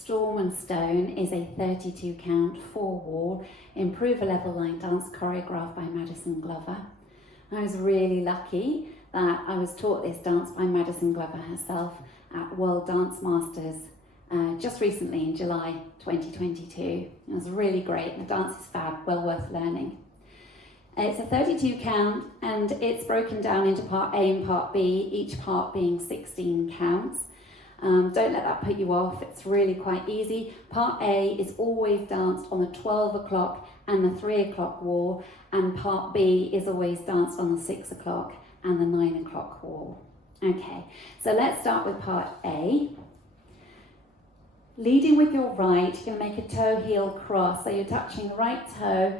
Storm and Stone is a 32 count, 4-wall, improve a level line dance choreographed by Maddison Glover. I was really lucky that I was taught this dance by Maddison Glover herself at World Dance Masters just recently in July 2022. It was really great. The dance is fab, well worth learning. It's a 32 count and it's broken down into part A and part B, each part being 16 counts. Don't let that put you off, it's really quite easy. Part A is always danced on the 12 o'clock and the 3 o'clock wall, and part B is always danced on the 6 o'clock and the 9 o'clock wall. Okay, so let's start with part A. Leading with your right, you're going to make a toe-heel cross, so you're touching the right toe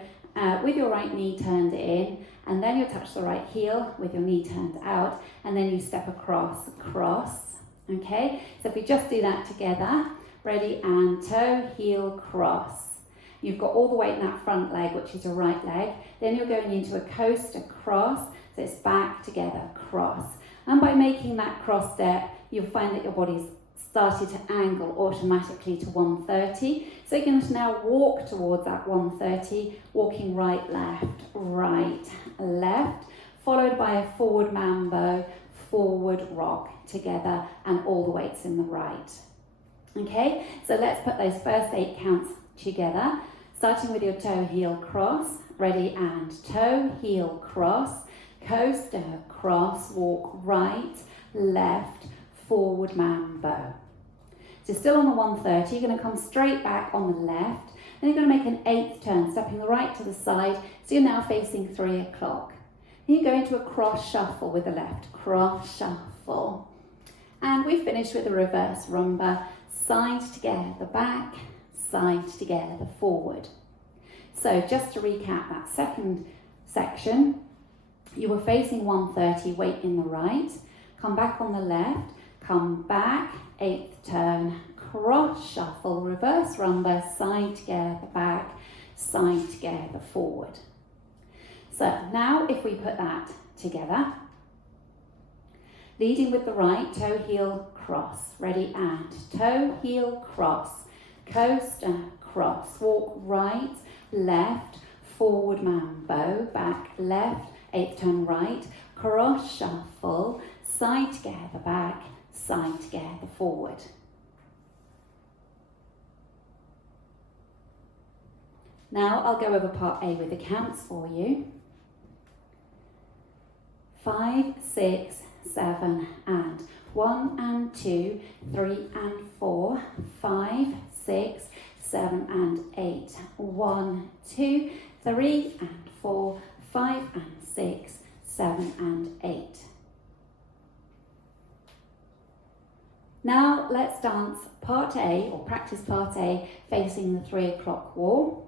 with your right knee turned in, and then you touch the right heel with your knee turned out, and then you step across, cross. Okay, so if we just do that together, ready, and toe, heel, cross. You've got all the weight in that front leg, which is your right leg. Then you're going into a coaster cross, so it's back together, cross. And by making that cross step, you'll find that your body's started to angle automatically to 130. So you're going to now walk towards that 130, walking right, left, followed by a forward mambo, forward rock together, and all the weights in the right. Okay, so let's put those first 8 counts together, starting with your toe, heel, cross, ready, and toe, heel, cross, coaster, cross, walk right, left, forward mambo. So still on the 130, you're going to come straight back on the left, then you're going to make an 8th turn, stepping the right to the side, so you're now facing 3 o'clock. Then you go into a cross shuffle with the left, cross shuffle. And we finish with a reverse rumba, side together, back, side together, forward. So just to recap that second section, you were facing 130, weight in the right, come back on the left, come back, 8th turn, cross shuffle, reverse rumba, side together, back, side together, forward. So now if we put that together, leading with the right, toe, heel, cross, ready, and toe, heel, cross, coaster, cross, walk right, left, forward mambo, back, left, 8th turn right, cross shuffle, side together, back, side together, forward. Now I'll go over part A with the counts for you. 5, 6, 7, and 1 and 2, 3 and 4, 5, 6, 7 and 8, 1, 2, 3 and 4, 5 and 6, 7 and 8. Now let's dance part A, or practice part A, facing the 3 o'clock wall.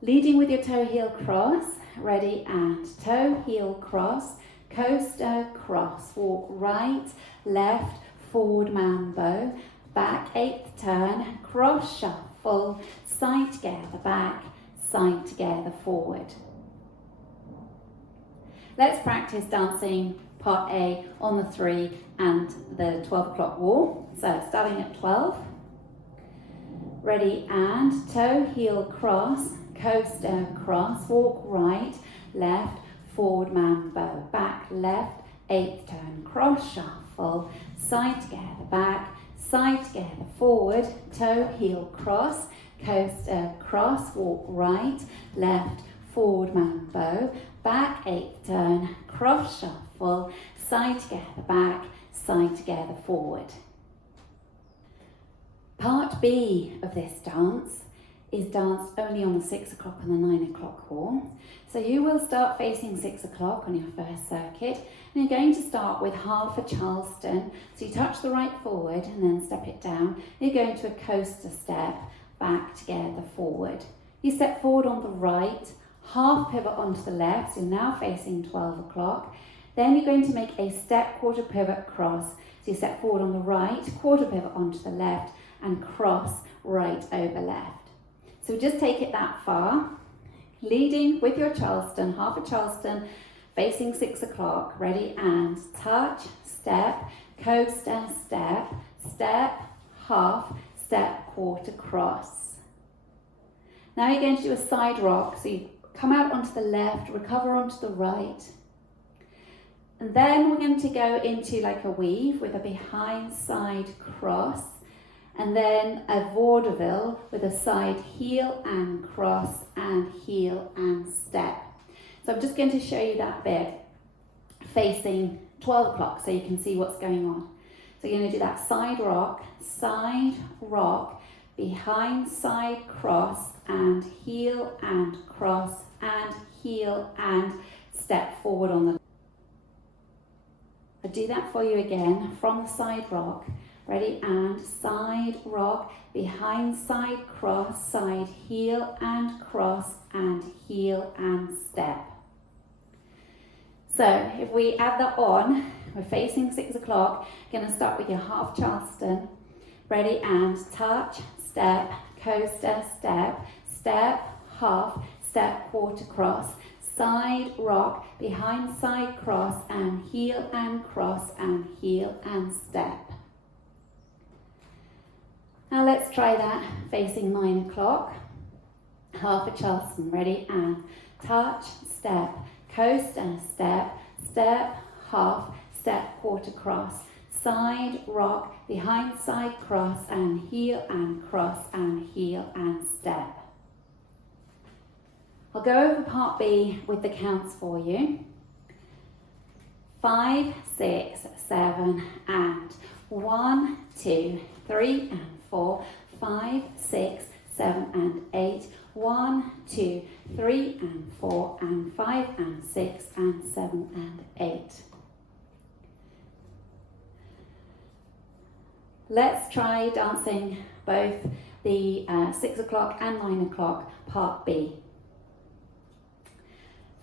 Leading with your toe, heel, cross, ready, and toe, heel, cross, coaster, cross, walk right, left, forward mambo, back, 8th turn, cross shuffle, side together, back, side together, forward. Let's practice dancing part A on the 3 and the 12 o'clock wall. So starting at 12, ready, and toe, heel, cross, coaster, cross, walk right, left, forward mambo, back, left, 8th turn, cross shuffle, side together, back, side together, forward, toe, heel, cross, coaster, cross, walk right, left, forward mambo, back, 8th turn, cross shuffle, side together, back, side together, forward. Part B of this dance is danced only on the 6 o'clock and the 9 o'clock wall. So you will start facing 6 o'clock on your first circuit, and you're going to start with half a Charleston. So you touch the right forward and then step it down. You're going to a coaster step, back together, forward. You step forward on the right, half pivot onto the left, so you're now facing 12 o'clock. Then you're going to make a step quarter pivot cross. So you step forward on the right, quarter pivot onto the left, and cross right over left. So just take it that far, leading with your Charleston, half a Charleston, facing 6 o'clock, ready, and touch, step, coaster, step, step, half, step, quarter, cross. Now you're going to do a side rock, so you come out onto the left, recover onto the right. And then we're going to go into like a weave with a behind side cross, and then a vaudeville with a side heel and cross and heel and step. So I'm just going to show you that bit facing 12 o'clock so you can see what's going on. So you're going to do that side rock, behind side cross and heel and cross and heel and step forward on the. I'll do that for you again from the side rock. Ready? And side rock, behind side cross, side heel and cross and heel and step. So if we add that on, we're facing 6 o'clock. Going to start with your half Charleston. Ready? And touch, step, coaster, step, step, half, step, quarter, cross, side rock, behind side cross and heel and cross and heel and step. Now let's try that facing 9 o'clock. Half a Charleston. Ready? And touch, step, coaster, step, step, half, step, quarter, cross, side rock, behind side cross and heel and cross and heel and step. I'll go over part B with the counts for you. 5, 6, 7 and 1, 2, 3 and 4, 5, 6, 7 and 8, 1, 2, 3 and 4 and 5 and 6 and 7 and 8. Let's try dancing both the 6 o'clock and 9 o'clock part B.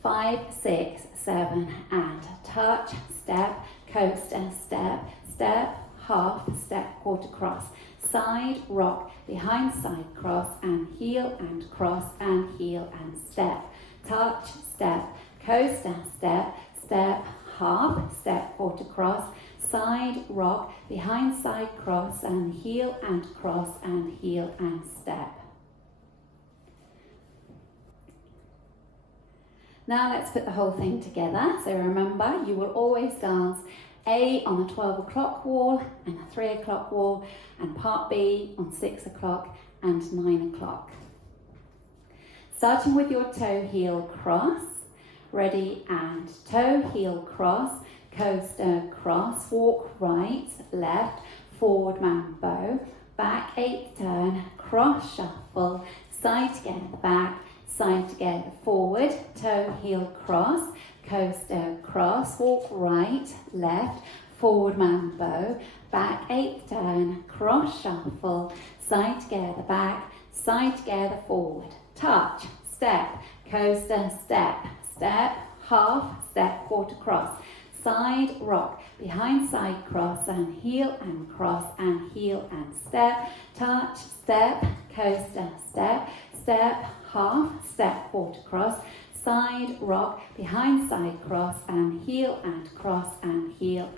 5, 6, 7 and touch, step, coaster, step, step, half, step, quarter, cross, side rock, behind side cross and heel and cross and heel and step, touch, step, coaster, step, step, half, step, quarter, cross, side rock, behind side cross and heel and cross and heel and step. Now let's put the whole thing together. So remember, you will always dance A on the 12 o'clock wall and the 3 o'clock wall, and part B on 6 o'clock and 9 o'clock. Starting with your toe heel cross. Ready? And toe heel cross, coaster cross, walk right, left, forward mambo, back 8 turn, cross shuffle, side together back, side together forward, toe heel cross, coaster cross, walk right, left, forward mambo, back 8 turn, cross shuffle, side together back, side together forward, touch, step, coaster, step, step, half, step, quarter, cross, side rock, behind side cross and heel and cross and heel and step, touch, step, coaster, step, step, half, step, quarter, cross, side rock, behind side cross and heel and cross and heel